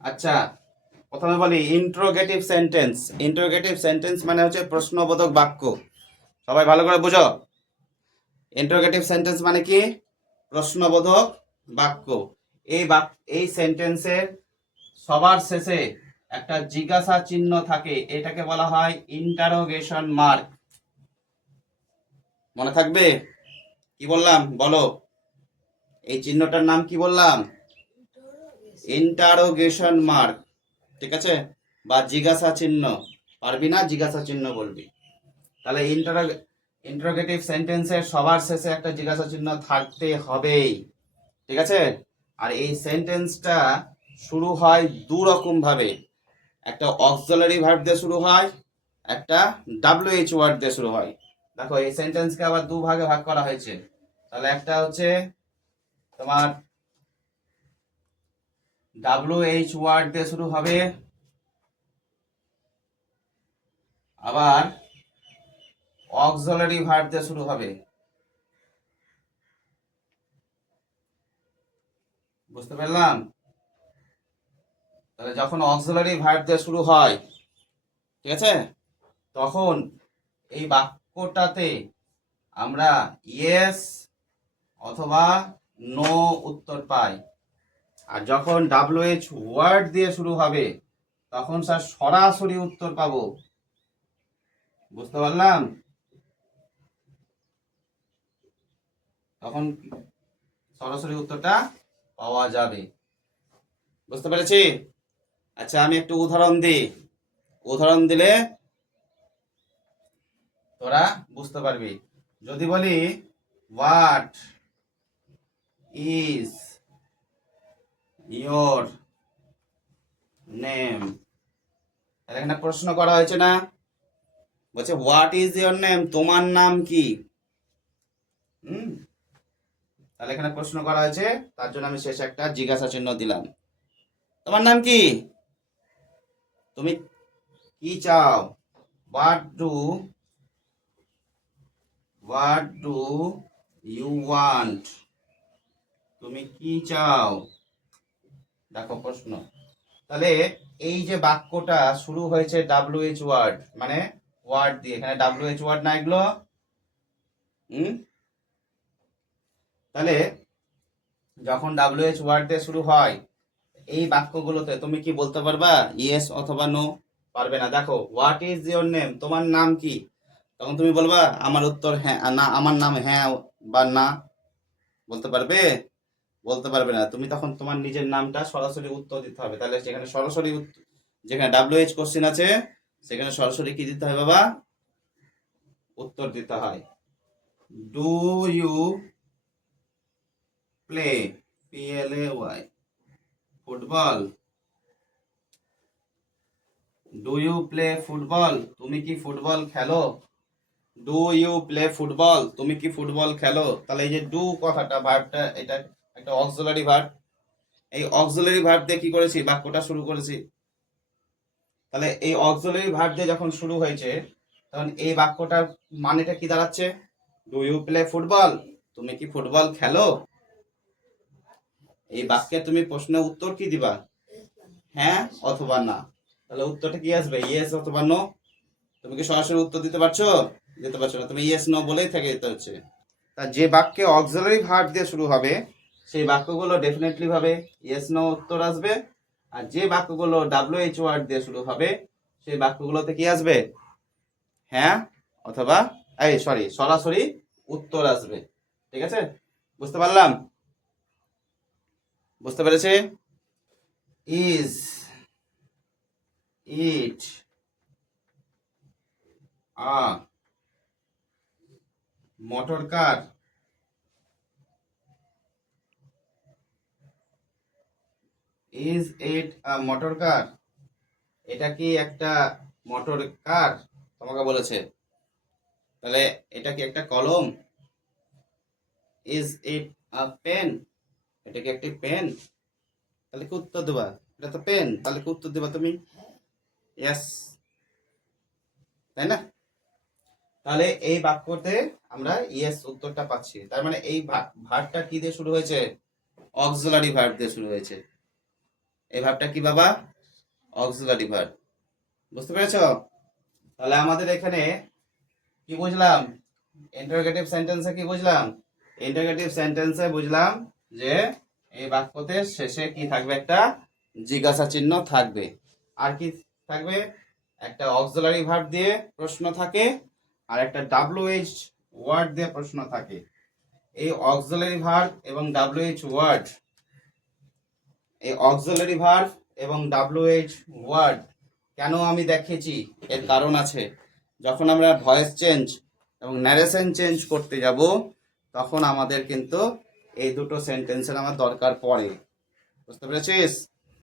আচ্ছা, প্রথমে বলি ইন্টারোগেটিভ সেন্টেন্স। ইন্টারোগেটিভ সেন্টেন্স মানে হচ্ছে প্রশ্নবোধক বাক্য। সবাই ভালো করে বুঝো। ইন্টারোগেটিভ সেন্টেন্স মানে কি? প্রশ্নবোধক বাক্য। এই সেন্টেন্সের সবার শেষে একটা জিজ্ঞাসা চিহ্ন থাকে, এটাকে বলা হয় ইন্টারোগেশন মার্ক। মনে থাকবে? কি বললাম বলো? এই চিহ্নটার নাম কি বললাম? Interrogation mark. ঠিক আছে? বা জিজ্ঞাসা চিহ্ন। পারবি না, জিজ্ঞাসা চিহ্ন বলবি। তাহলে ইন্টারোগেটিভ সেন্টেন্সের সবার শেষে একটা জিজ্ঞাসা চিহ্ন থাকতে হবেই। ঠিক আছে? আর এই সেন্টেন্সটা শুরু হয় দু রকম ভাবে। একটা অক্সিলারি ভার্ব দিয়ে শুরু হয়, একটা WH ওয়ার্ড দিয়ে শুরু হয়। দেখো, এই সেন্টেন্সকে আবার দু ভাগে ভাগ করা হয়েছে। তাহলে একটা হচ্ছে তোমার WH ওয়ার্ড দিয়ে শুরু হবে, আবার অক্সিলারি ভার্ব দিয়ে শুরু হবে। বুঝতে পারলাম? তাহলে যখন অক্সিলারি ভার্ব দিয়ে শুরু হয়, ঠিক আছে, তখন এই বাক্যটাতে আমরা ইয়েস অথবা নো উত্তর পাই। আর যখন WH ওয়ার্ড দিয়ে শুরু হবে, তখন স্যার সরাসরি উত্তর পাবো। বুঝতে পারলাম? তখন সরাসরি উত্তরটা পাওয়া যাবে। বুঝতে পেরেছি? আচ্ছা, আমি একটু উদাহরণ দিই। উদাহরণ দিলে তোরা বুঝতে পারবি। যদি বলি হোয়াট ইজ ইয়োর নেম, তাহলে এখানে প্রশ্ন করা হয়েছে না? বলছে হোয়াট ইজ ইয়োর নেম, তোমার নাম কি? হুম, তাহলে এখানে প্রশ্ন করা হয়েছে, তার জন্য আমি শেষে একটা জিজ্ঞাসা চিহ্ন দিলাম। তোমার নাম কি? তুমি কি চাও? হোয়াট ডু ইউ ওয়ান্ট, তুমি কি চাও? দেখো প্রশ্ন। তাহলে এই যে বাক্যটা শুরু হয়েছে WH ওয়ার্ড, মানে ওয়ার্ড দিয়ে, এখানে WH ওয়ার্ড না এগুলো? তাহলে যখন WH ওয়ার্ড দিয়ে শুরু হয়, এই বাক্যগুলোতে তুমি কি বলতে পারবা ইয়েস অথবা নো? পারবে না। দেখো, হোয়াট ইজ ইয়োর নেম, তোমার নাম কি? তখন তুমি বলবা আমার উত্তর হ্যাঁ না, আমার নাম হ্যাঁ বা না। বলতে পারবে? বলতে পারবে না। তুমি তখন তোমার নিজের নামটা সরাসরি উত্তর দিতে হবে। তাহলে সেখানে সরাসরি যেখানে WH কোশ্চেন আছে, সেখানে সরাসরি কি দিতে হয় বাবা? উত্তর দিতে হয়। Do you play, PLAY, football? Do you play football, তুমি কি ফুটবল খেলো? ডু ইউ প্লে ফুটবল, তুমি কি ফুটবল খেলো? তাহলে এই যে ডু কথাটা, ভার্বটা, এটা একটা অক্সিলারি ভার্ব। এই অক্সিলারি ভার্ব দিয়ে কি করেছি? বাক্যটা শুরু করেছি। তাহলে এই অক্সিলারি ভার্ব দিয়ে যখন শুরু হয়েছে, তখন এই বাক্যটার মানেটা কি দাঁড়াচ্ছে? ডু ইউ প্লে ফুটবল, তুমি কি ফুটবল খেলো? এই বাক্যে তুমি প্রশ্নের উত্তর কি দিবা? হ্যাঁ অথবা না। তাহলে উত্তরটা কি আসবে? ইয়েস অথবা নো। তুমি কি সরাসরি উত্তর দিতে পারছো? দিতে পারছো না, তুমি ইয়েস নো বলেই থেকে যেতে হচ্ছে। তা যে বাক্যে অক্সিলারি ভার্ব দিয়ে শুরু হবে, সেই বাক্যগুলো ডেফিনেটলি ভাবে ইয়েস নো উত্তর আসবে। আর যে বাক্যগুলো WH ওয়ার্ড দিয়ে শুরু হবে, সেই বাক্যগুলোতে কি আসবে? হ্যাঁ অথবা সরাসরি উত্তর আসবে। ঠিক আছে? বুঝতে পারলাম? বুঝতে পেরেছে? Is it a motor car? Is it a motor car, এটা কি একটা মোটর কার? তোমাকে বলেছে। তাহলে এটা কি একটা কলম? ইজ ইট আ পেন, এটা কি একটি পেন? তাহলে কি উত্তর দেবা? এটা তো পেন, তাহলে কি উত্তর দেবা তুমি? ইয়েস, তাই না? তাহলে এই বাক্যতে আমরা ইয়েস উত্তরটা পাচ্ছি। তার মানে এই ভার্বটা কি দিয়ে শুরু হয়েছে? অক্সিলারি ভার্ব দিয়ে শুরু হয়েছে। এই ভার্বটা কি বাবা? Auxiliary verb. বুঝতে পেরেছো? তাহলে আমাদের এখানে কি বুঝলাম? ইন্টারোগেটিভ সেন্টেন্সে কি বুঝলাম? ইন্টারোগেটিভ সেন্টেন্সে বুঝলাম যে এই বাক্যতে শেষে কি থাকবে? একটা জিজ্ঞাসা চিহ্ন থাকবে। আর কি থাকবে? একটা অক্সিলারি ভার্ব দিয়ে প্রশ্ন থাকে, আর একটা WH ওয়ার্ড দিয়ে প্রশ্ন থাকে। এই অক্সিলারি ভার্ব এবং WH ওয়ার্ড, এই অক্সিলারি ভার্ব এবং WH ওয়ার্ড কেন আমি দেখিয়েছি? এর কারণ আছে। যখন আমরা ভয়েস চেঞ্জ এবং ন্যারেশন চেঞ্জ করতে যাব, তখন আমাদের কিন্তু এই দুটো সেন্টেন্সের আমার দরকার পড়ে। বুঝতে পেরেছিস?